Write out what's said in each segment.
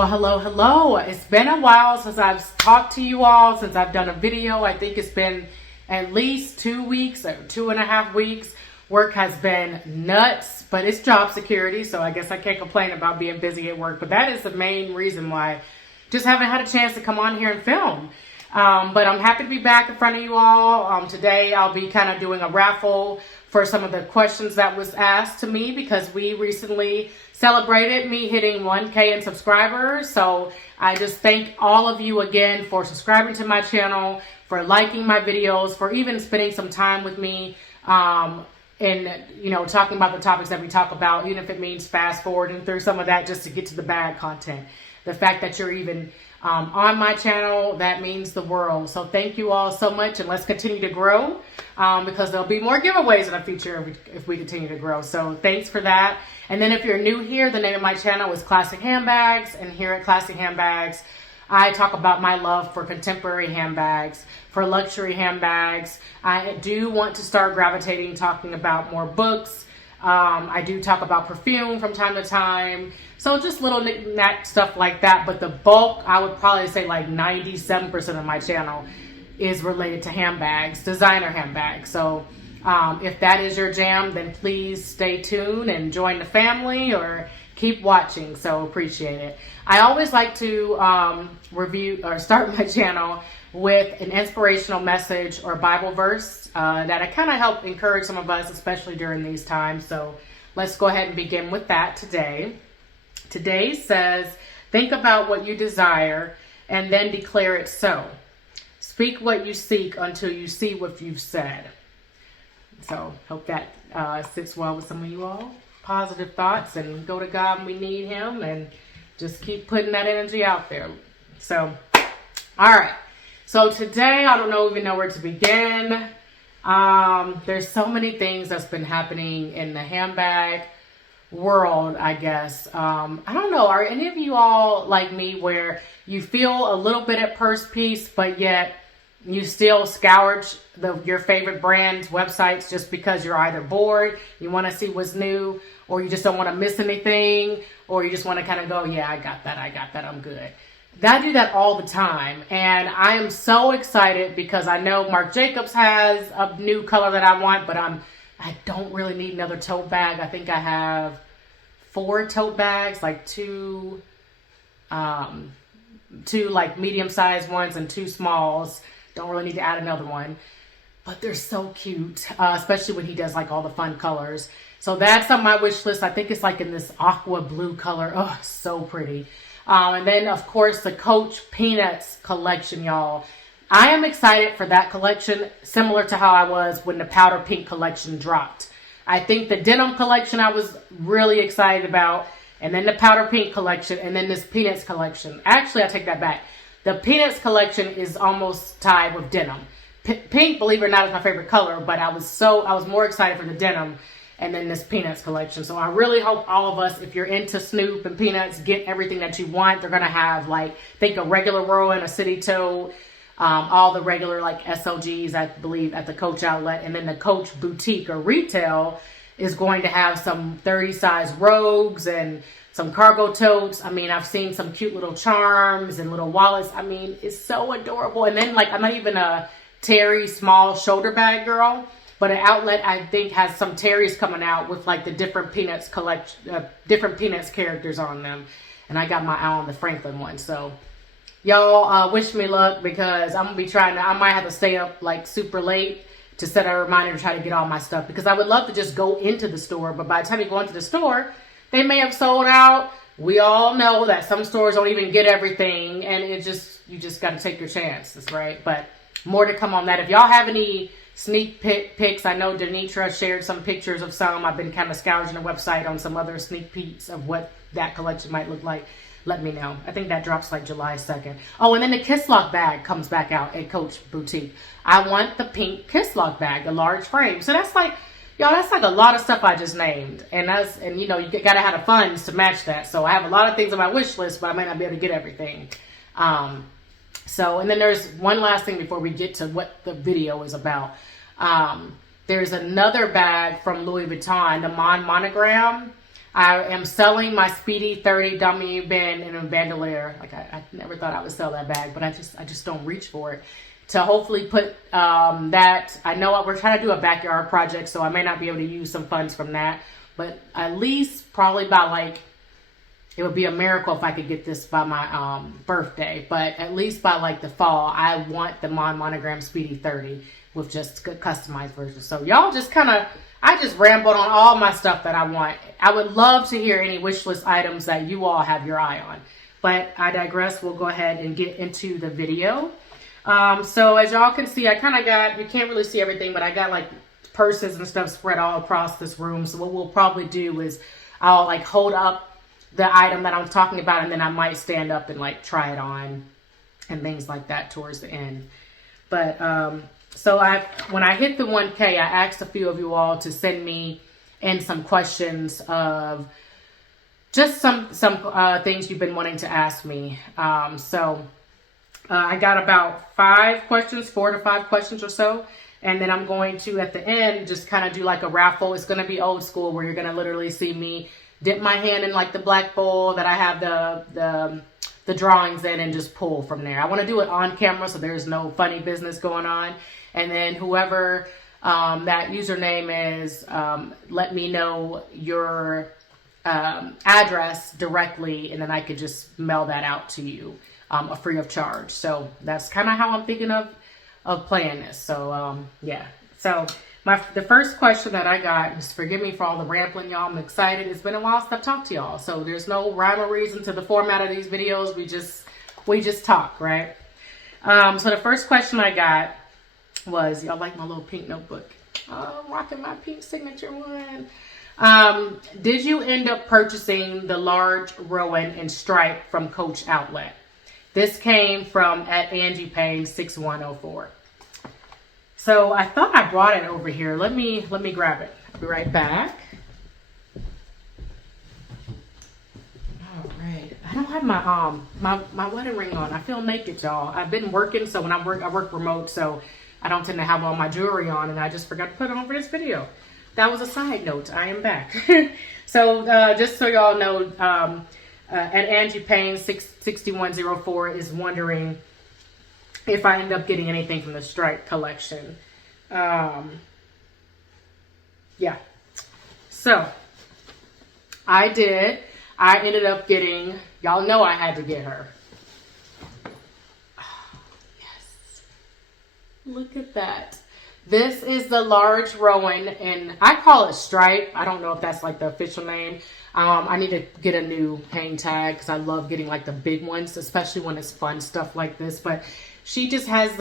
Well, hello. It's been a while since I've talked to you all, since I've done a video. I think it's been at least 2 weeks or 2.5 weeks. Work has been nuts, but it's job security, so I guess I can't complain about being busy at work. But that is the main reason why. Just haven't had a chance to come on here and film. But I'm happy to be back in front of you all. Today I'll be kind of doing a raffle for some of the questions that was asked to me, because we recently celebrated me hitting 1K in subscribers. So I just thank all of you again for subscribing to my channel, for liking my videos, for even spending some time with me and talking about the topics that we talk about, even if it means fast forwarding through some of that just to get to the bad content. The fact that you're even on my channel, that means the world. So thank you all so much, and let's continue to grow because there'll be more giveaways in the future if we continue to grow. So thanks for that. And then if you're new here, the name of my channel is Classic Handbags, and here at Classic Handbags, I talk about my love for contemporary handbags, for luxury handbags. I do want to start gravitating, talking about more books. I do talk about perfume from time to time. So just little knick-knack stuff like that. But the bulk, I would probably say like 97% of my channel is related to handbags, designer handbags. So if that is your jam, then please stay tuned and join the family or keep watching. So appreciate it. I always like to review or start my channel with an inspirational message or Bible verse that I kind of help encourage some of us, especially during these times. So let's go ahead and begin with that today. Today says, think about what you desire and then declare it so. Speak what you seek until you see what you've said. So hope that sits well with some of you all. Positive thoughts, and go to God when we need him, and just keep putting that energy out there. So, all right. So today, I don't even know where to begin. There's so many things that's been happening in the handbag world, I guess. I don't know. Are any of you all like me where you feel a little bit at purse piece, but yet you still scourge your favorite brand's websites just because you're either bored, you want to see what's new, or you just don't want to miss anything, or you just want to kind of go, yeah, I got that, I'm good. I do that all the time, and I am so excited because I know Marc Jacobs has a new color that I want, but I don't really need another tote bag. I think I have 4 tote bags, like two like medium-sized ones and 2 smalls. Don't really need to add another one, but they're so cute, especially when he does like all the fun colors. So that's on my wish list. I think it's like in this aqua blue color. Oh, so pretty. And then of course the Coach Peanuts collection, y'all. I am excited for that collection, similar to how I was when the powder pink collection dropped. I think the denim collection I was really excited about, and then the powder pink collection, and then this Peanuts collection. Actually, I take that back. The Peanuts collection is almost tied with denim. Pink, believe it or not, is my favorite color, but I was more excited for the denim and then this Peanuts collection. So I really hope all of us, if you're into Snoop and Peanuts, get everything that you want. They're going to have, like, think a regular Rowan, a City Tote, all the regular, like, SOGs, I believe, at the Coach outlet. And then the Coach boutique or retail is going to have some 30-size Rogues and some cargo totes. I mean, I've seen some cute little charms and little wallets. I mean, it's so adorable. And then, like, I'm not even a Terry small shoulder bag girl, but an outlet I think has some Terry's coming out with like the different Peanuts collection, different Peanuts characters on them. And I got my eye on the Franklin one. So y'all wish me luck, because I'm gonna be I might have to stay up like super late to set a reminder to try to get all my stuff, because I would love to just go into the store, but by the time you go into the store, they may have sold out. We all know that some stores don't even get everything, and you just got to take your chances, right? But more to come on that. If y'all have any sneak pics, I know Denitra shared some pictures of some. I've been kind of scourging the website on some other sneak peeks of what that collection might look like. Let me know. I think that drops like July 2nd. Oh, and then the Kiss Lock bag comes back out at Coach Boutique. I want the pink Kiss Lock bag, the large frame. So that's like, y'all, that's like a lot of stuff I just named. And you know, you got to have the funds to match that. So I have a lot of things on my wish list, but I might not be able to get everything. And then there's one last thing before we get to what the video is about. There's another bag from Louis Vuitton, the Monogram. I am selling my Speedy 30 dummy bin in a bandolier. Like I never thought I would sell that bag, but I just don't reach for it. To hopefully put that, I know we're trying to do a backyard project, so I may not be able to use some funds from that, but at least probably by like, it would be a miracle if I could get this by my birthday, but at least by like the fall, I want the monogram Speedy 30 with just good customized versions. So y'all just kind of, I just rambled on all my stuff that I want. I would love to hear any wish list items that you all have your eye on, but I digress. We'll go ahead and get into the video. So as y'all can see, I kind of got, you can't really see everything, but I got like purses and stuff spread all across this room. So what we'll probably do is I'll like hold up the item that I'm talking about, and then I might stand up and like try it on and things like that towards the end. But, so when I hit the 1K, I asked a few of you all to send me in some questions of just some things you've been wanting to ask me. I got about 4 to 5 questions or so. And then I'm going to, at the end, just kind of do like a raffle. It's going to be old school, where you're going to literally see me dip my hand in like the black bowl that I have the drawings in and just pull from there. I want to do it on camera so there's no funny business going on. And then whoever that username is, let me know your address directly, and then I could just mail that out to you free of charge. So that's kind of how I'm thinking of playing this. So yeah. So the first question that I got, just forgive me for all the rambling, y'all. I'm excited. It's been a while since I've talked to y'all. So there's no rhyme or reason to the format of these videos. We just talk, right? So the first question I got was, y'all like my little pink notebook? Oh, I'm rocking my pink signature one. Did you end up purchasing the Large Rowan in stripe from Coach Outlet? This came from at Angie Payne 6104. So I thought I brought it over here. Let me grab it. I'll be right back. All right. I don't have my wedding ring on. I feel naked, y'all. I've been working, so when I work remote, so I don't tend to have all my jewelry on, and I just forgot to put it on for this video. That was a side note. I am back. So just so y'all know, at Angie Payne 6104 is wondering if I end up getting anything from the Stripe collection. Yeah. So I did. I ended up getting, y'all know I had to get her. Oh, yes. Look at that. This is the Large Rowan, and I call it Stripe. I don't know if that's like the official name. I need to get a new hang tag because I love getting like the big ones, especially when it's fun stuff like this. But she just has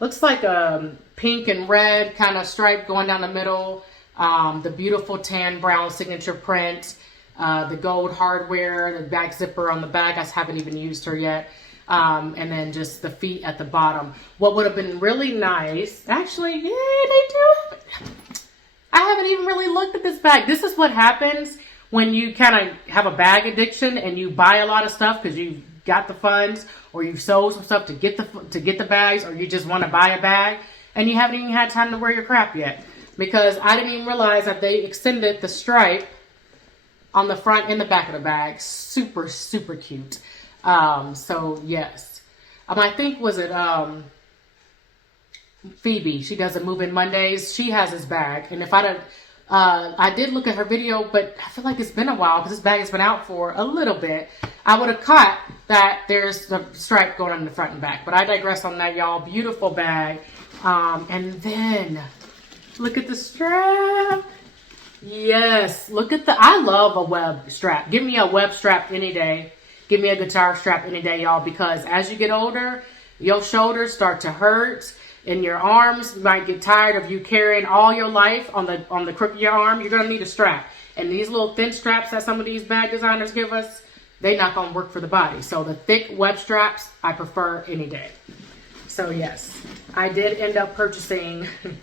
looks like a pink and red kind of stripe going down the middle. The beautiful tan brown signature print, the gold hardware, the back zipper on the back. I haven't even used her yet. And then just the feet at the bottom. What would have been really nice, actually, yeah, they do. I haven't even really looked at this bag. This is what happens when you kind of have a bag addiction and you buy a lot of stuff because you've got the funds, or you've sold some stuff to get the bags, or you just want to buy a bag and you haven't even had time to wear your crap yet. Because I didn't even realize that they extended the stripe on the front and the back of the bag. Super, super cute. So yes, I think, was it, Phoebe, she does a Move In Mondays. She has this bag. And if I did look at her video, but I feel like it's been a while because this bag has been out for a little bit. I would have caught that there's the stripe going on the front and back, but I digress on that, y'all. Beautiful bag. And then look at the strap. Yes. I love a web strap. Give me a web strap any day. Give me a guitar strap any day, y'all, because as you get older, your shoulders start to hurt and your arms might get tired of you carrying all your life on the crook of your arm. You're going to need a strap. And these little thin straps that some of these bag designers give us, they're not going to work for the body. So the thick web straps, I prefer any day. So yes, I did end up purchasing, and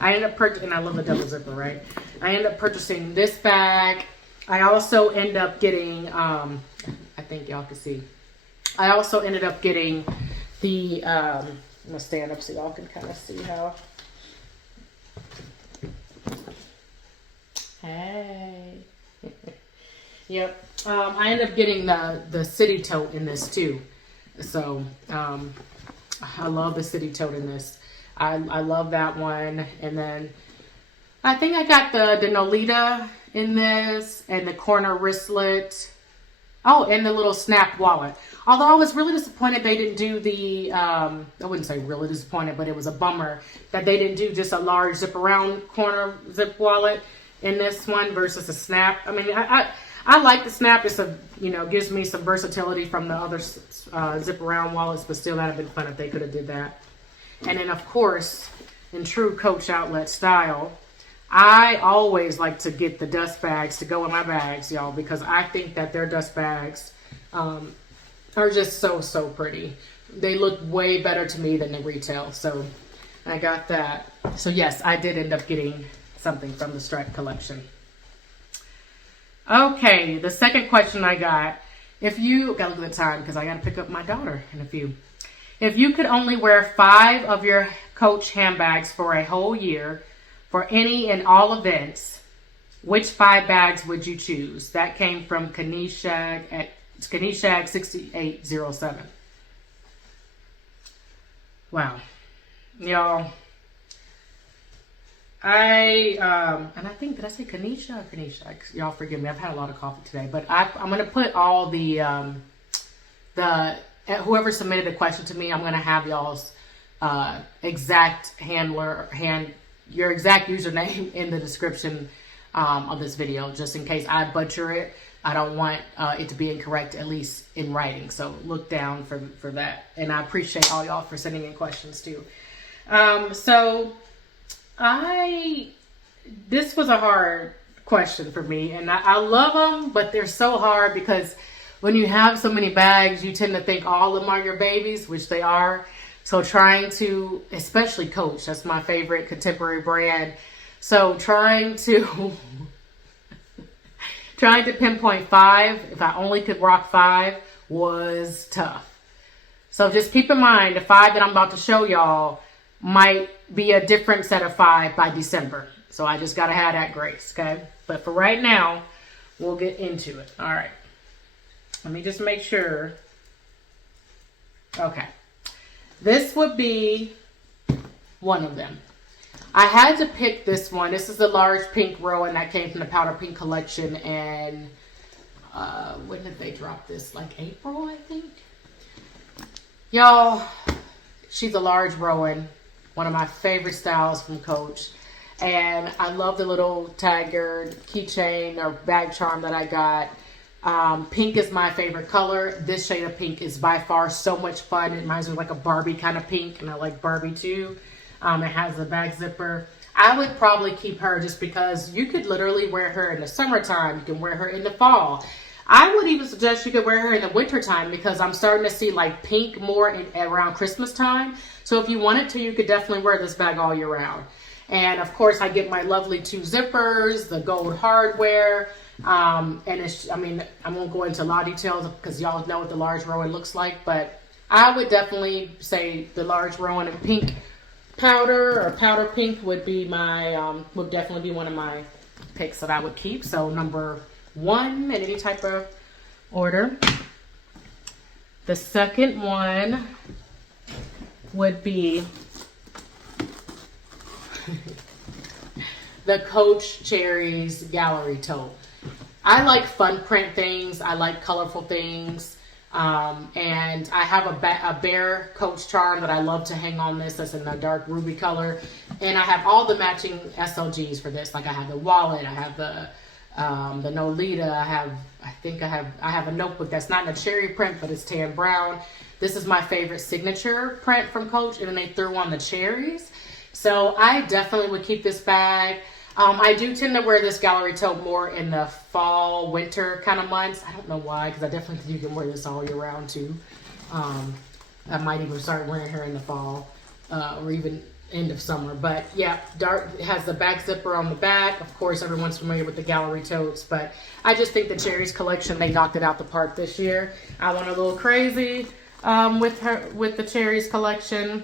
I love the double zipper, right? I ended up purchasing this bag. I also end up getting, I think y'all can see. I also ended up getting the, I'm going to stand up so y'all can kind of see how. Hey. Yep. I ended up getting the city tote in this too. So I love the city tote in this. I love that one. And then I think I got the Nolita in this and the corner wristlet. Oh, and the little snap wallet. Although I was really disappointed they didn't do the, I wouldn't say really disappointed, but it was a bummer that they didn't do just a large zip around corner zip wallet in this one versus a snap. I mean, I like the snap. It's gives me some versatility from the other zip around wallets, but still that'd have been fun if they could have did that. And then of course, in true Coach outlet style, I always like to get the dust bags to go in my bags, y'all, because I think that their dust bags are just so pretty. They look way better to me than the retail, so I got that. So yes, I did end up getting something from the Stripe collection. Okay, the second question I got, gotta look at the time because I gotta pick up my daughter in a few. If you could only wear 5 of your Coach handbags for a whole year, for any and all events, which 5 bags would you choose? That came from Kanishag at Kanishag 6807. Wow, y'all. And I think, did I say Kanisha or Kanisha? Y'all forgive me. I've had a lot of coffee today, but I'm gonna put all the whoever submitted the question to me, I'm gonna have y'all's exact your exact username in the description of this video, just in case I butcher it. I don't want it to be incorrect, at least in writing. So look down for that. And I appreciate all y'all for sending in questions too. This was a hard question for me, and I love them, but they're so hard because when you have so many bags, you tend to think all of them are your babies, which they are. So trying to, especially Coach, that's my favorite contemporary brand. So trying to pinpoint 5, if I only could rock 5, was tough. So just keep in mind, the 5 that I'm about to show y'all might be a different set of 5 by December. So I just got to have that grace, okay? But for right now, we'll get into it. All right. Let me just make sure. Okay. This would be one of them. I had to pick this one. This is the large pink Rowan that came from the powder pink collection. And when did they drop this? Like April, I think. Y'all, she's a large Rowan. One of my favorite styles from Coach. And I love the little tagger keychain or bag charm that I got. Pink is my favorite color. This shade of pink is by far so much fun. It reminds me of like a Barbie kind of pink, and I like Barbie too. It has a back zipper. I would probably keep her just because you could literally wear her in the summertime. You can wear her in the fall. I would even suggest you could wear her in the wintertime because I'm starting to see like pink more around Christmas time. So if you wanted to, you could definitely wear this bag all year round. And of course, I get my lovely 2 zippers, the gold hardware. And I won't go into a lot of details because y'all know what the large Rowan looks like, but I would definitely say the large Rowan in pink powder or powder pink would be would definitely be one of my picks that I would keep. So number 1 in any type of order. The second one would be the Coach Cherries Gallery Tote. I like fun print things. I like colorful things. And I have a bear Coach charm that I love to hang on this. That's in the dark ruby color. And I have all the matching SLGs for this. Like I have the wallet. I have the Nolita. I have a notebook that's not in a cherry print, but it's tan brown. This is my favorite signature print from Coach. And then they threw on the cherries. So I definitely would keep this bag. I do tend to wear this gallery tote more in the fall, winter kind of months. I don't know why, because I definitely think you can wear this all year round too. I might even start wearing her in the fall or even end of summer. But yeah, it has the back zipper on the back. Of course, everyone's familiar with the gallery totes, but I just think the Cherries collection, they knocked it out the park this year. I went a little crazy with the Cherries collection.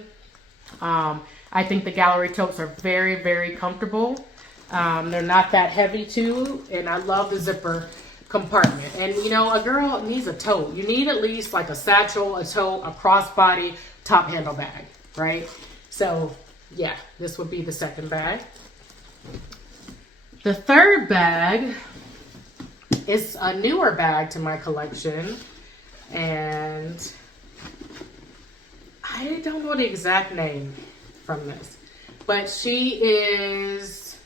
I think the gallery totes are very, very comfortable. They're not that heavy too, and I love the zipper compartment. And you know, a girl needs a tote. You need at least like a satchel, a tote, a crossbody, top handle bag, right? So yeah, this would be the second bag. The third bag is a newer bag to my collection, and I don't know the exact name from this, but she is,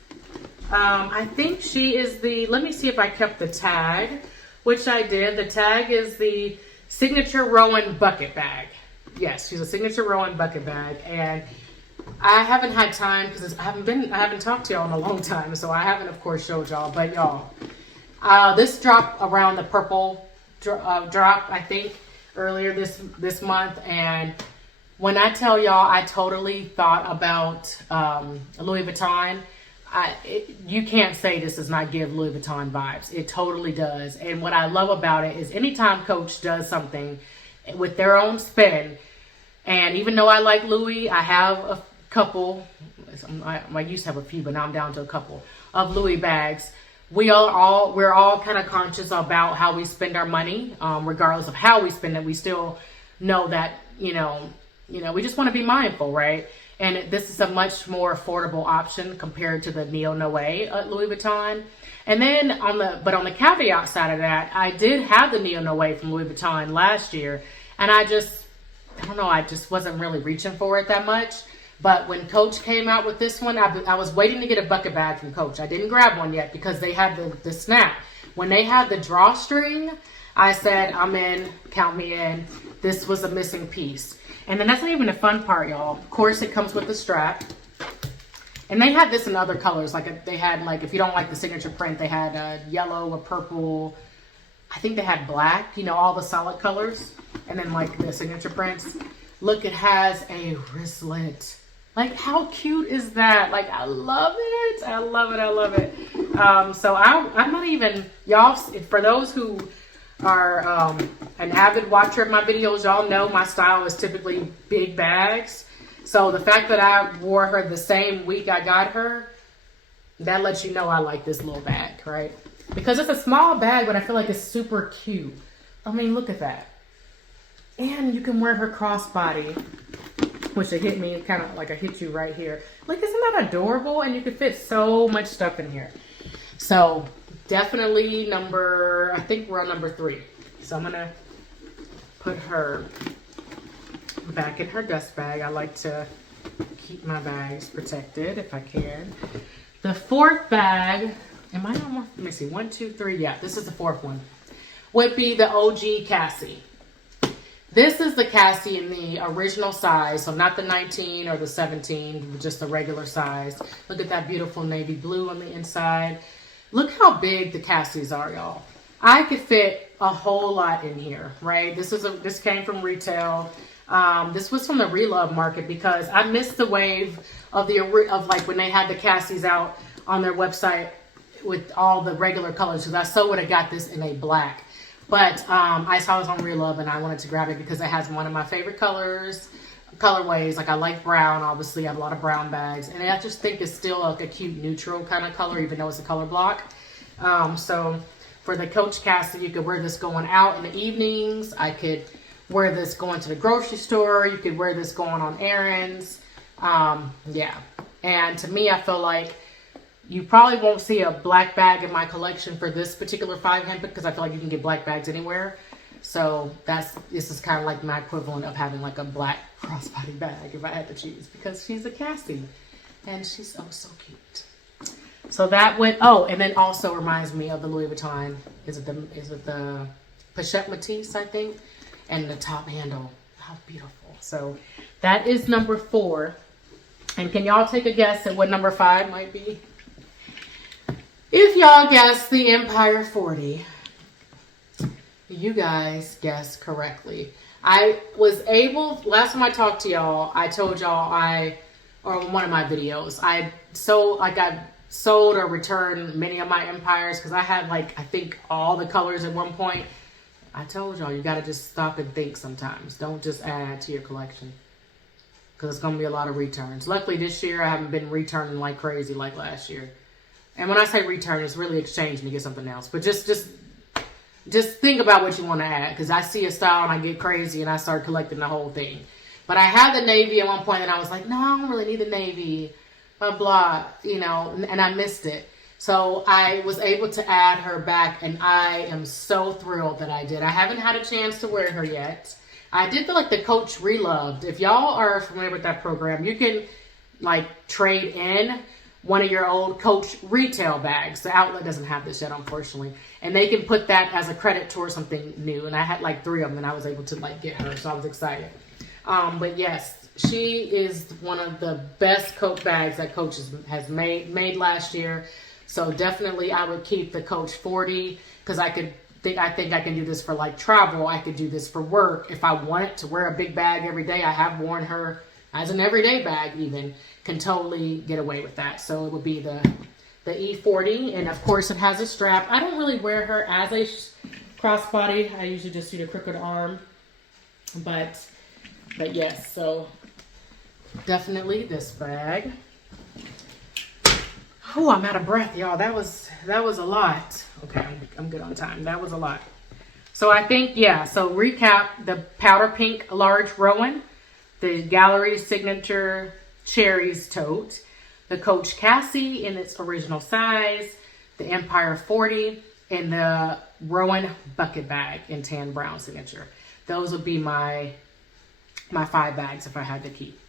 I think she is the, let me see if I kept the tag, which I did. The tag is the Signature Rowan bucket bag. Yes, she's a Signature Rowan bucket bag, and I haven't had time because I haven't talked to y'all in a long time, so I haven't, of course, showed y'all. But y'all, this dropped around the purple drop, I think, earlier this month, and when I tell y'all, I totally thought about Louis Vuitton. You can't say this does not give Louis Vuitton vibes. It totally does. And what I love about it is anytime Coach does something with their own spin, and even though I like Louis, I have a couple, I used to have a few, but now I'm down to a couple of Louis bags. We're all kind of conscious about how we spend our money, regardless of how we spend it. We still know that, you know, we just want to be mindful, right? And this is a much more affordable option compared to the Neo Noe at Louis Vuitton. And then on the caveat side of that, I did have the Neo Noe from Louis Vuitton last year, and I don't know, I just wasn't really reaching for it that much. But when Coach came out with this one, I was waiting to get a bucket bag from Coach. I didn't grab one yet because they had the snap. When they had the drawstring, I said, I'm in, count me in. This was a missing piece. And then that's not even the fun part, y'all. Of course, it comes with the strap. And they had this in other colors. Like they had, like, if you don't like the signature print, they had a yellow, a purple. I think they had black, you know, all the solid colors. And then like the signature prints. Look, it has a wristlet. Like, how cute is that? Like, I love it. I love it. I love it. So I'm not even, y'all, for those who are an avid watcher of my videos, y'all know my style is typically big bags. So the fact that I wore her the same week I got her, that lets you know I like this little bag, right? Because it's a small bag, but I feel like it's super cute. I mean, look at that. And you can wear her crossbody, which it hit me kind of like I hit you right here. Like, isn't that adorable? And you could fit so much stuff in here. So definitely I think we're on number 3. So I'm gonna put her back in her dust bag. I like to keep my bags protected if I can. The fourth bag, am I on one? Let me see, 1, 2, 3. Yeah, this is the fourth one. Would be the OG Cassie. This is the Cassie in the original size, so not the 19 or the 17, just the regular size. Look at that beautiful navy blue on the inside. Look how big the Cassies are, y'all. I could fit a whole lot in here, right? This came from retail. This was from the Relove market because I missed the wave of like when they had the Cassies out on their website with all the regular colors, because I so would have got this in a black. But I saw this on Relove and I wanted to grab it because it has one of my favorite colorways. Like, I like brown, obviously. I have a lot of brown bags. And I just think it's still like a cute neutral kind of color, even though it's a color block. So for the Coach Cassie, you could wear this going out in the evenings. I could wear this going to the grocery store. You could wear this going on errands. Yeah. And to me, I feel like you probably won't see a black bag in my collection for this particular 5 handbag because I feel like you can get black bags anywhere. So this is kind of like my equivalent of having like a black crossbody bag if I had to choose, because she's a Cassie and she's so cute. So that went, and then also reminds me of the Louis Vuitton. Is it the Pochette Matisse, I think? And the top handle. How beautiful. So that is number 4. And can y'all take a guess at what number 5 might be? If y'all guessed the Empire 40, you guys guessed correctly. I was able, last time I talked to y'all, I told y'all or in one of my videos, I sold or returned many of my Empires because I had like, I think all the colors at one point. I told y'all, you got to just stop and think sometimes. Don't just add to your collection because it's going to be a lot of returns. Luckily this year, I haven't been returning like crazy like last year. And when I say return, it's really exchanging to get something else. But just just think about what you want to add, because I see a style and I get crazy and I start collecting the whole thing. But I had the navy at one point and I was like, no, I don't really need the navy, blah, blah, you know, and I missed it. So I was able to add her back, and I am so thrilled that I did. I haven't had a chance to wear her yet. I did like the Coach Reloved. If y'all are familiar with that program, you can like trade in one of your old Coach retail bags. The outlet doesn't have this yet, unfortunately. And they can put that as a credit towards something new. And I had like 3 of them and I was able to like get her. So I was excited. But yes, she is one of the best Coach bags that Coach has made last year. So definitely I would keep the Coach 40, because I think I can do this for like travel. I could do this for work. If I wanted to wear a big bag every day, I have worn her as an everyday bag even. Can totally get away with that. So it would be the E40, and of course it has a strap. I don't really wear her as a crossbody. I usually just do the crooked arm. But yes, so definitely this bag. Oh, I'm out of breath, y'all. That was a lot. Okay, I'm good on time. That was a lot. So I think, yeah, so recap: the powder pink Large Rowan, the Gallery Signature Cherries Tote, the Coach Cassie in its original size, the Empire 40, and the Rowan bucket bag in tan brown signature. Those would be my 5 bags if I had to keep.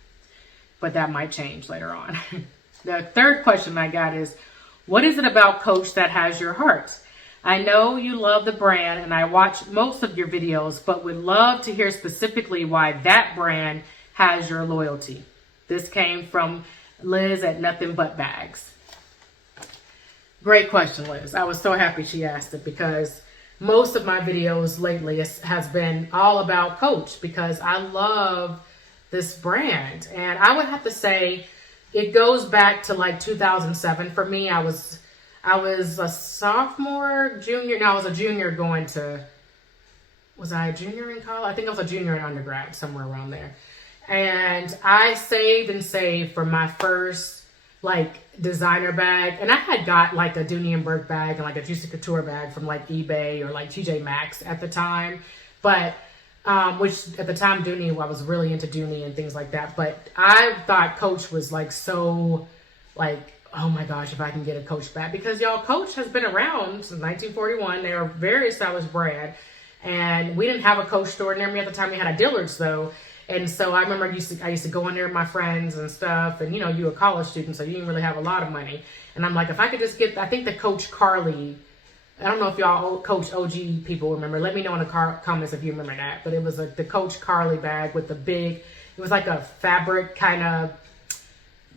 But that might change later on. The third question I got is, what is it about Coach that has your heart? I know you love the brand and I watch most of your videos, but would love to hear specifically why that brand has your loyalty. This came from Liz at Nothing But Bags. Great question, Liz. I was so happy she asked it, because most of my videos lately has been all about Coach, because I love this brand. And I would have to say it goes back to like 2007 for me. I was a sophomore, junior. No, I was a junior going to, was I a junior in college? I think I was a junior in undergrad, somewhere around there. And I saved and saved for my first like designer bag. And I had got like a Dooney & Burke bag and like a Juicy Couture bag from like eBay or like TJ Maxx at the time. But which at the time Dooney, I was really into Dooney and things like that. But I thought Coach was like so like, oh my gosh, if I can get a Coach bag. Because y'all, Coach has been around since 1941. They're a very established brand. And we didn't have a Coach store near me at the time. We had a Dillard's though. And so I remember I used to go in there with my friends and stuff. And, you know, you're a college student, so you didn't really have a lot of money. And I'm like, if I could just get, I think the Coach Carly, I don't know if y'all Coach OG people remember. Let me know in the comments if you remember that. But it was like the Coach Carly bag with the big, it was like a fabric kind of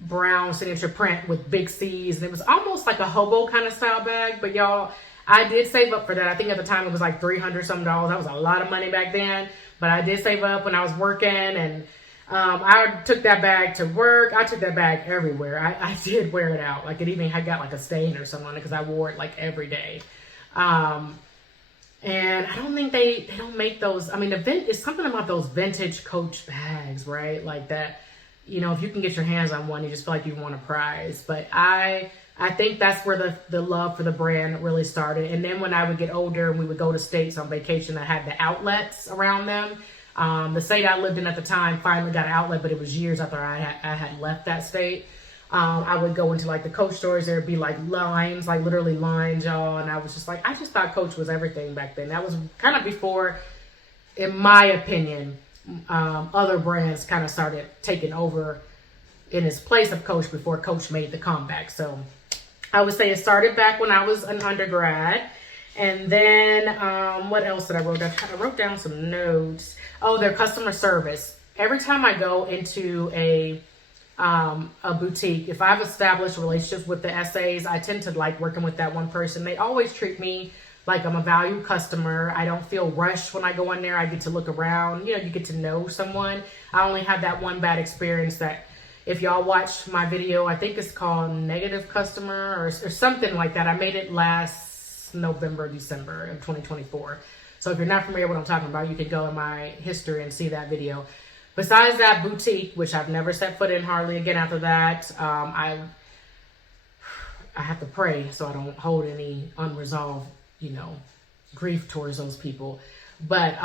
brown signature print with big C's. And it was almost like a hobo kind of style bag. But y'all, I did save up for that. I think at the time it was like $300 some. That was a lot of money back then. But I did save up when I was working, and I took that bag to work. I took that bag everywhere. I did wear it out. Like it even had got like a stain or something on it because I wore it like every day. And I don't think they don't make those. I mean, it's something about those vintage Coach bags, right? Like that, you know, if you can get your hands on one, you just feel like you won a prize. But I think that's where the love for the brand really started. And then when I would get older and we would go to states on vacation that had the outlets around them, the state I lived in at the time finally got an outlet, but it was years after I had left that state. I would go into like the Coach stores. There'd be like lines, like literally lines, y'all. And I was just like, I just thought Coach was everything back then. That was kind of before, in my opinion, other brands kind of started taking over in its place of Coach before Coach made the comeback. So I would say it started back when I was an undergrad. And then what else did I wrote down? I wrote down some notes. Oh, their customer service. Every time I go into a boutique, if I've established relationships with the SAs, I tend to like working with that one person. They always treat me like I'm a valued customer. I don't feel rushed when I go in there. I get to look around. You know, you get to know someone. I only had that one bad experience that, if y'all watch my video, I think it's called Negative Customer or something like that. I made it last November, December of 2024. So if you're not familiar with what I'm talking about, you can go in my history and see that video. Besides that boutique, which I've never set foot in hardly again after that, I have to pray so I don't hold any unresolved, you know, grief towards those people. But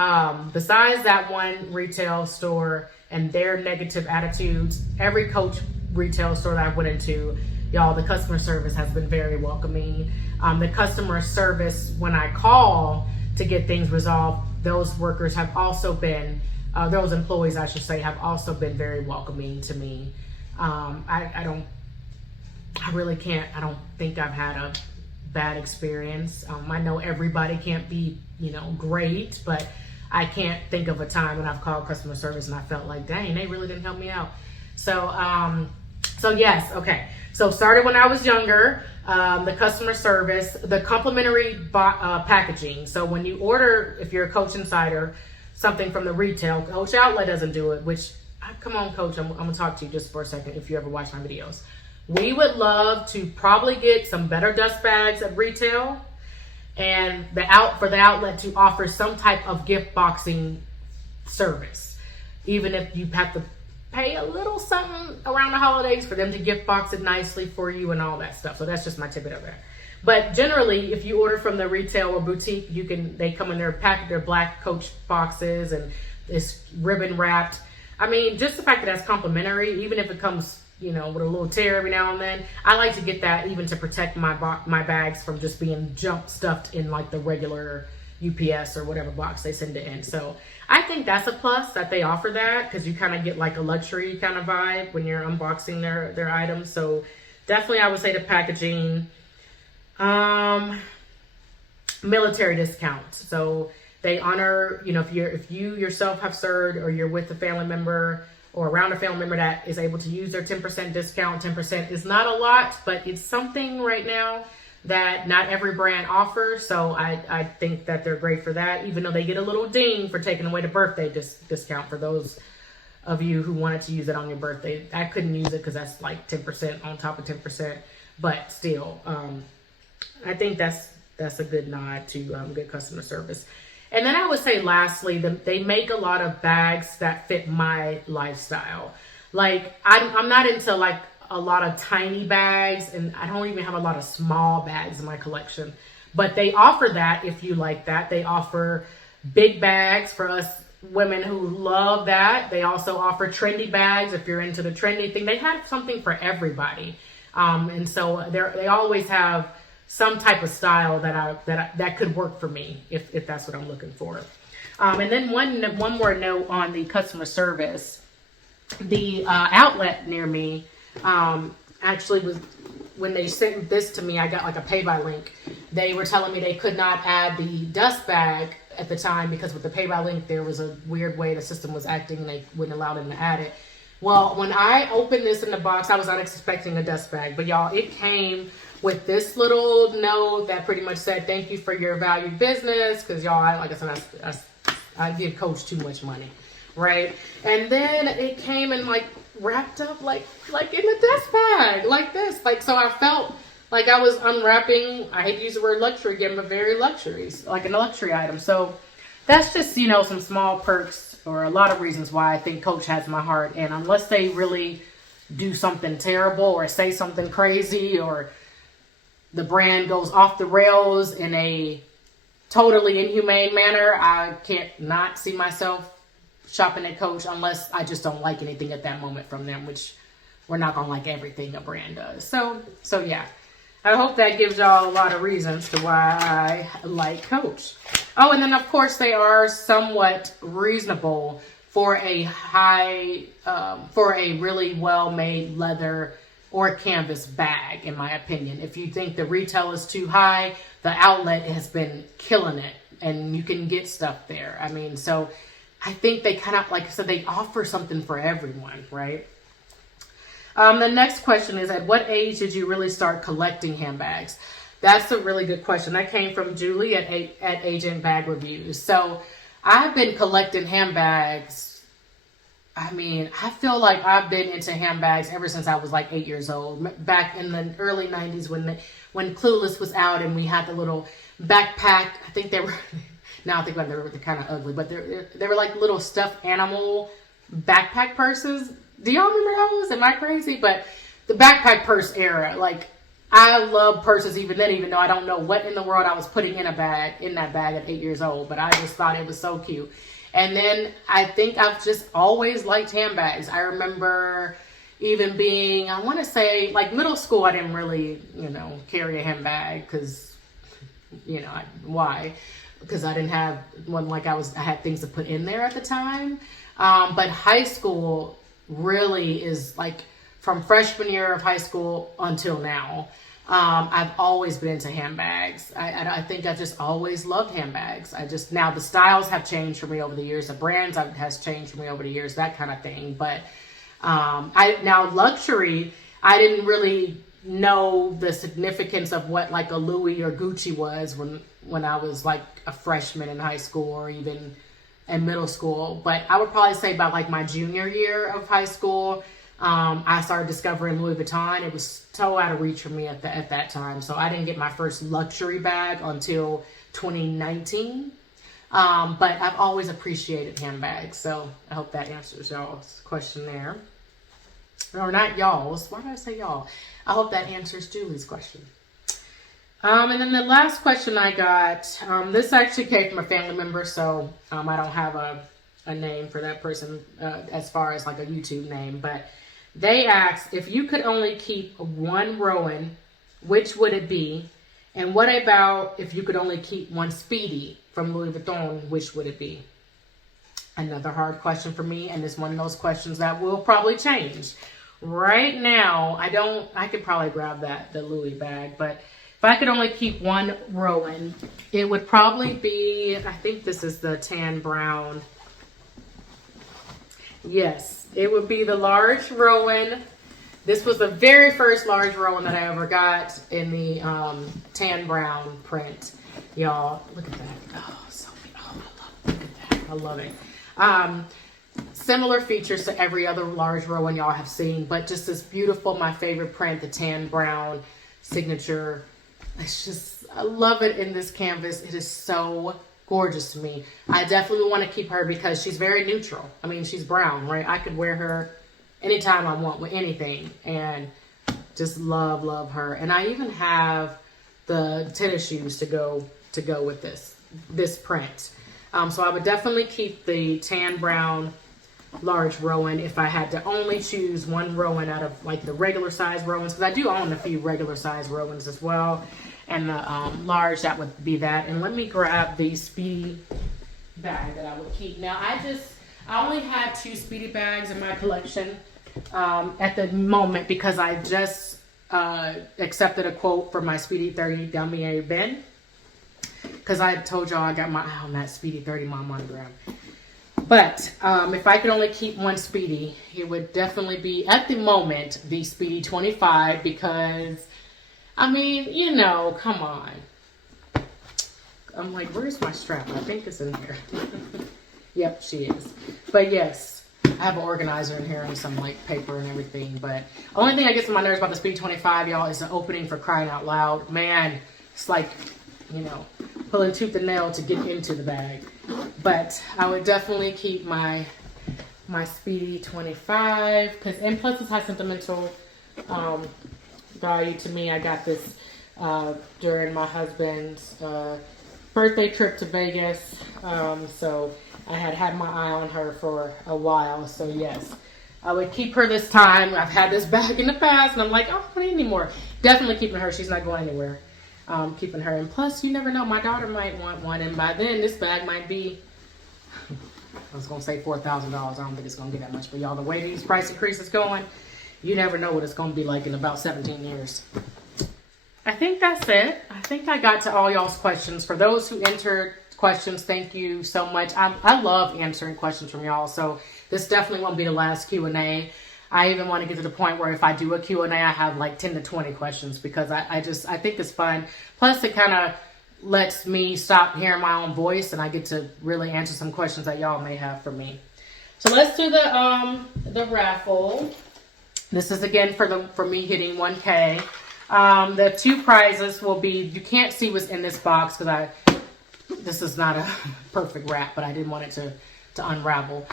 besides that one retail store and their negative attitudes, every Coach retail store that I went into, y'all, the customer service has been very welcoming. The customer service, when I call to get things resolved, those workers have also been, those employees, I should say, have also been very welcoming to me. I really can't, I don't think I've had a bad experience. I know everybody can't be, great, but I can't think of a time when I've called customer service and I felt like, dang, they really didn't help me out. So yes, okay. So started when I was younger, the customer service, the complimentary packaging. So when you order, if you're a Coach Insider, something from the retail, Coach Outlet doesn't do it, which, come on, Coach, I'm gonna talk to you just for a second if you ever watch my videos. We would love to probably get some better dust bags at retail, and for the outlet to offer some type of gift boxing service, even if you have to pay a little something around the holidays for them to gift box it nicely for you and all that stuff. So that's just my tidbit of that. But generally, if you order from the retail or boutique, they come in their black Coach boxes and it's ribbon wrapped. I mean, just the fact that that's complimentary, even if it comes, with a little tear every now and then, I like to get that even to protect my bags from just being stuffed in like the regular UPS or whatever box they send it in. So I think that's a plus that they offer that, because you kind of get like a luxury kind of vibe when you're unboxing their items. So definitely I would say the packaging. Military discounts. So they honor, if you yourself have served or you're with a family member or around a family member that is able to use their 10% discount. 10% is not a lot, but it's something right now that not every brand offers. So I think that they're great for that, even though they get a little ding for taking away the birthday discount for those of you who wanted to use it on your birthday. I couldn't use it because that's like 10% on top of 10%, but still, I think that's a good nod to good customer service. And then I would say lastly, they make a lot of bags that fit my lifestyle. Like I'm not into like a lot of tiny bags, and I don't even have a lot of small bags in my collection, but they offer that if you like that. They offer big bags for us women who love that. They also offer trendy bags if you're into the trendy thing. They have something for everybody. And so they always have some type of style that could work for me if that's what I'm looking for. And then one more note on the customer service. The outlet near me actually was, when they sent this to me, I got like a pay by link. They were telling me they could not add the dust bag at the time because with the pay by link there was a weird way the system was acting and they wouldn't allow them to add it. Well, when I opened this in the box, I was not expecting a dust bag, but y'all, it came with this little note that pretty much said, thank you for your valued business. Because y'all, like I said, I give Coach too much money, right? And then it came and like wrapped up like in a dust bag, like this. Like, so I felt like I was unwrapping, I hate to use the word luxury again, but very luxury, like a luxury item. So that's just, some small perks or a lot of reasons why I think Coach has my heart. And unless they really do something terrible or say something crazy or the brand goes off the rails in a totally inhumane manner, I can't not see myself shopping at Coach unless I just don't like anything at that moment from them, which we're not going to like everything a brand does. So yeah, I hope that gives y'all a lot of reasons to why I like Coach. Oh, and then of course they are somewhat reasonable for a for a really well-made leather or canvas bag, in my opinion. If you think the retail is too high, the outlet has been killing it, and you can get stuff there. I mean, so I think they kind of, like I said, they offer something for everyone, right? The next question is, at what age did you really start collecting handbags? That's a really good question. That came from Julie at Agent Bag Reviews. So I've been collecting handbags. I mean, I feel like I've been into handbags ever since I was like 8 years old. Back in the early 90s when Clueless was out and we had the little backpack. I think they were, now I think about it, they're kind of ugly, but they were like little stuffed animal backpack purses. Do y'all remember those? Am I crazy? But the backpack purse era, like, I love purses even then, even though I don't know what in the world I was putting in that bag at 8 years old, but I just thought it was so cute. And then I think I've just always liked handbags. I remember even being, I want to say like middle school, I didn't really, carry a handbag because, why? Because I didn't have one I had things to put in there at the time. But high school really is like from freshman year of high school until now. I've always been into handbags. I think I just always loved handbags. Now the styles have changed for me over the years. The brands has changed for me over the years, that kind of thing. But now luxury, I didn't really know the significance of what like a Louis or Gucci was when I was like a freshman in high school or even in middle school. But I would probably say about like my junior year of high school, I started discovering Louis Vuitton. It was so out of reach for me at that time. So I didn't get my first luxury bag until 2019. But I've always appreciated handbags. So I hope that answers y'all's question there. Or not y'all's. Why did I say y'all? I hope that answers Julie's question. And then the last question I got, this actually came from a family member. So I don't have a name for that person as far as like a YouTube name. But they asked, if you could only keep one Rowan, which would it be? And what about if you could only keep one Speedy from Louis Vuitton, which would it be? Another hard question for me, and it's one of those questions that will probably change. Right now, I could probably grab the Louis bag, but if I could only keep one Rowan, it would probably be, I think this is the tan brown. Yes, it would be the Large Rowan. This was the very first Large Rowan that I ever got in the tan brown print. Y'all, look at that. Oh, so look at that. I love it. Similar features to every other Large Rowan y'all have seen, but just this beautiful, my favorite print, the tan brown signature. I love it in this canvas. It is so gorgeous to me. I definitely want to keep her because she's very neutral. I mean, she's brown, right? I could wear her anytime I want with anything, and just love her. And I even have the tennis shoes to go with this print. So I would definitely keep the tan brown Large Rowan if I had to only choose one Rowan out of like the regular size Rowans, because I do own a few regular size Rowans as well. And the large, that would be that. And let me grab the Speedy bag that I would keep. Now I only had 2 Speedy bags in my collection at the moment because I just accepted a quote for my Speedy 30 Damier bin. Because I told y'all I got my eye on that Speedy 30 monogram. But if I could only keep one Speedy, it would definitely be, at the moment, the Speedy 25 because, I mean, come on. I'm like, where's my strap? I think it's in here. Yep, she is. But yes, I have an organizer in here and some like paper and everything. But only thing I get on my nerves about the Speedy 25, y'all, is the opening for crying out loud. Man, it's like, pulling tooth and nail to get into the bag. But I would definitely keep my Speedy 25 and plus it has sentimental value to me. I got this during my husband's birthday trip to Vegas, so I had my eye on her for a while. So yes, I would keep her this time. I've had this bag in the past and I'm like, oh, I don't need any more. Definitely keeping her. She's not going anywhere. Keeping her. And plus, you never know, my daughter might want one, and by then this bag might be, I was gonna say $4,000. I don't think it's gonna get that much, but y'all, the way these price increases going, you never know what it's gonna be like in about 17 years. I think that's it. I think I got to all y'all's questions. For those who entered questions, thank you so much. I love answering questions from y'all, so this definitely won't be the last Q&A. I even want to get to the point where if I do a Q&A, I have like 10 to 20 questions because I think it's fun. Plus, it kind of lets me stop hearing my own voice and I get to really answer some questions that y'all may have for me. So let's do the raffle. This is again for me hitting 1K. The 2 prizes will be, you can't see what's in this box because this is not a perfect wrap, but I didn't want it to unravel.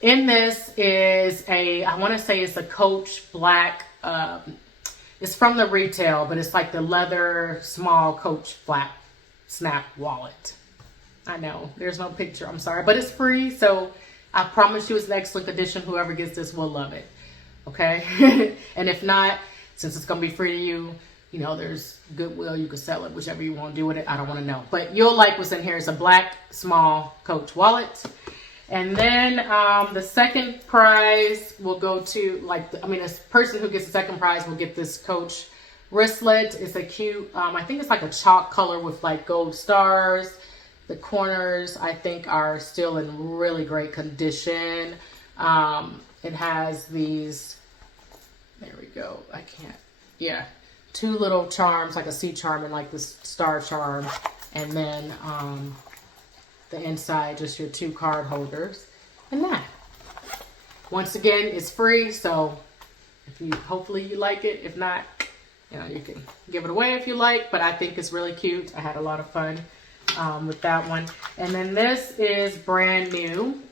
In this is I want to say it's a Coach black It's from the retail, but it's like the leather small Coach flap snap wallet. I know there's no picture, I'm sorry, but it's free. So I promise you it's an excellent condition. Whoever gets this will love it. Okay. And if not, since it's going to be free to you, you know, there's Goodwill. You can sell it, whichever you want to do with it. I don't want to know, but you'll like what's in here. It's a black small Coach wallet. And then the second prize will go to, like, a person who gets the second prize will get this Coach wristlet. It's a cute, I think it's like a chalk color with like gold stars. The corners, I think, are still in really great condition. It has these, there we go, two little charms, like a C charm and like this star charm. And then the inside, just your 2 card holders. And that. Once again, it's free, so hopefully you like it. If not, you know, you can give it away if you like, but I think it's really cute. I had a lot of fun with that one. And then this is brand new.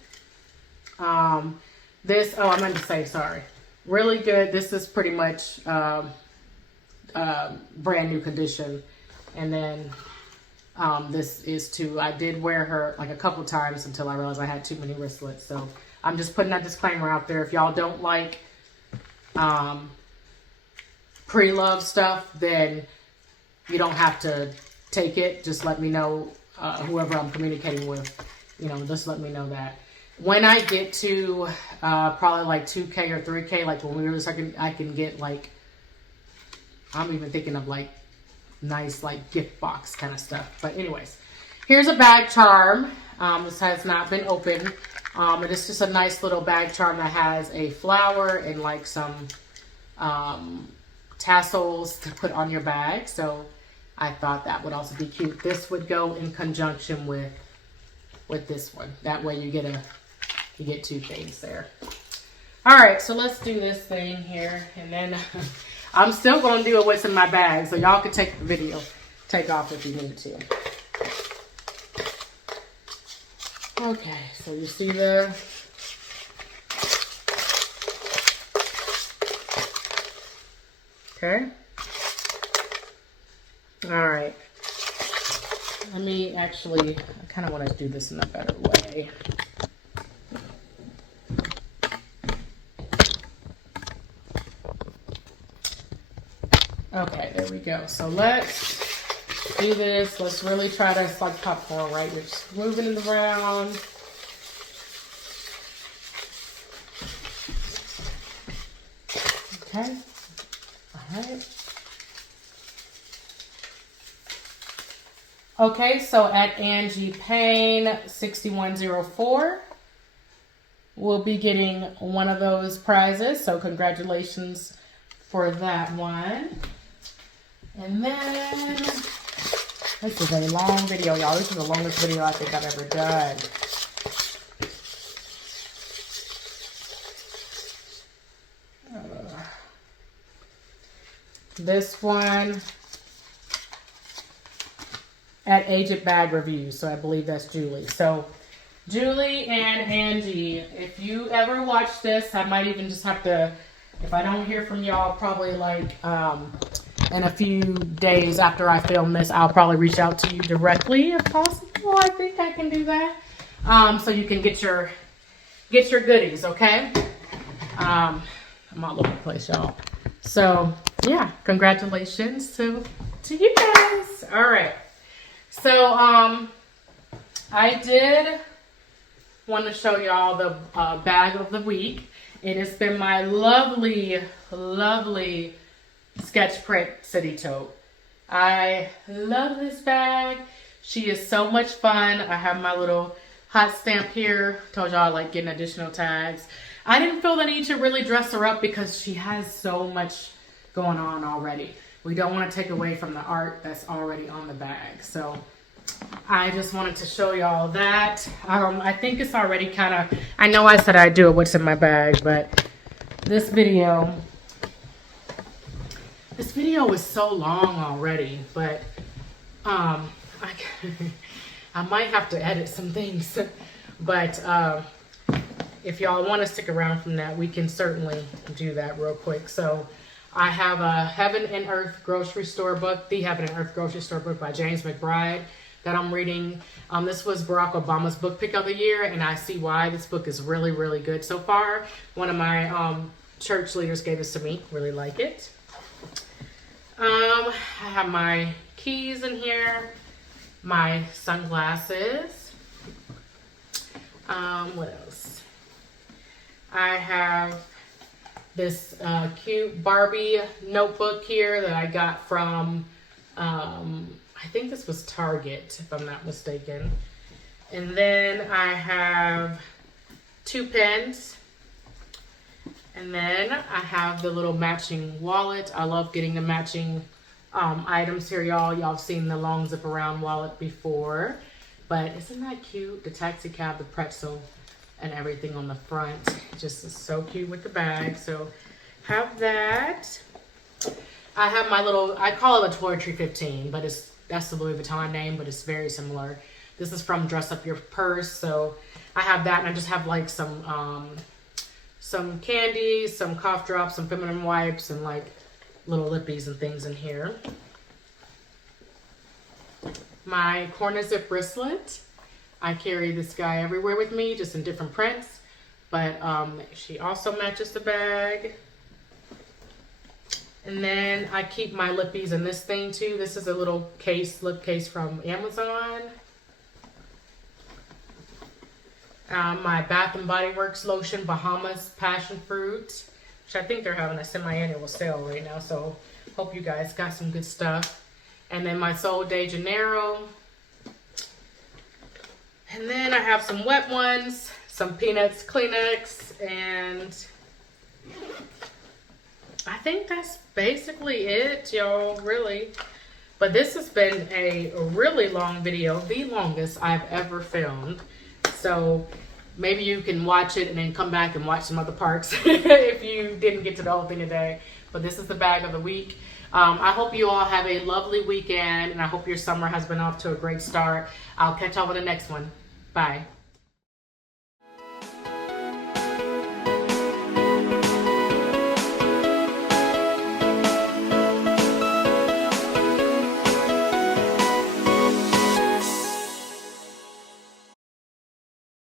I meant to say, sorry. Really good. This is pretty much brand new condition. And then this is too, I did wear her like a couple times until I realized I had too many wristlets. So I'm just putting that disclaimer out there. If y'all don't like pre-love stuff, then you don't have to take it. Just let me know, whoever I'm communicating with, you know, just let me know that. When I get to probably like 2K or 3K, like when we were second, I can get like, I'm even thinking of like nice like gift box kind of stuff. But anyways, here's a bag charm. This has not been opened. It is just a nice little bag charm that has a flower and like some tassels to put on your bag. So I thought that would also be cute. This would go in conjunction with this one. That way you get 2 things there. All right, so let's do this thing here, and then I'm still going to do what's in my bag, so y'all can take the video, take off if you need to. Okay, so you see the okay. All right. Let me actually, I kind of want to do this in a better way. Okay, there we go. So let's do this. Let's really try to, it's like popcorn, right? You're just moving it around. Okay. All right. Okay, so at Angie Payne 6104, we'll be getting one of those prizes. So congratulations for that one. And then, this is a long video, y'all. This is the longest video I think I've ever done. This one at Agent Bag Reviews, so I believe that's Julie. So Julie and Angie, if you ever watch this, I might even just have to, if I don't hear from y'all, probably like in a few days after I film this, I'll probably reach out to you directly if possible. I think I can do that. So you can get your goodies, okay? I'm all over the place, y'all. So yeah, congratulations to you guys. All right. So I did want to show y'all the bag of the week. It has been my lovely, lovely sketch print city tote. I love this bag. She is so much fun. I have my little hot stamp here. Told y'all I like getting additional tags. I didn't feel the need to really dress her up because she has so much going on already. We don't want to take away from the art that's already on the bag. So I just wanted to show y'all that. I think it's already kind of, I know I said I'd do it, what's in my bag, but this video was so long already, but I might have to edit some things. But if y'all want to stick around from that, we can certainly do that real quick. So I have a Heaven and Earth grocery store book, The Heaven and Earth grocery store book by James McBride that I'm reading. This was Barack Obama's book pick of the year, and I see why. This book is really, really good so far. One of my church leaders gave this to me. Really like it. I have my keys in here, my sunglasses. What else? I have this cute Barbie notebook here that I got from, I think this was Target, if I'm not mistaken. And then I have 2 pens. And then I have the little matching wallet. I love getting the matching items here, y'all. Y'all have seen the long zip around wallet before. But isn't that cute? The taxi cab, the pretzel, and everything on the front. Just is so cute with the bag. So have that. I have my little, I call it a Toiletry 15, but that's the Louis Vuitton name, but it's very similar. This is from Dress Up Your Purse. So I have that, and I just have like some candy, some cough drops, some feminine wipes, and like little lippies and things in here. My corner zip bracelet. I carry this guy everywhere with me, just in different prints. But she also matches the bag. And then I keep my lippies in this thing too. This is a little case, lip case from Amazon. My Bath & Body Works lotion, Bahamas Passion Fruit, which I think they're having a semi-annual sale right now. So hope you guys got some good stuff. And then my Sol de Janeiro. And then I have some wet ones, some Peanuts Kleenex, and I think that's basically it, y'all, really. But this has been a really long video, the longest I've ever filmed. So maybe you can watch it and then come back and watch some other parts if you didn't get to the whole thing today. But this is the bag of the week. I hope you all have a lovely weekend, and I hope your summer has been off to a great start. I'll catch y'all on the next one. Bye.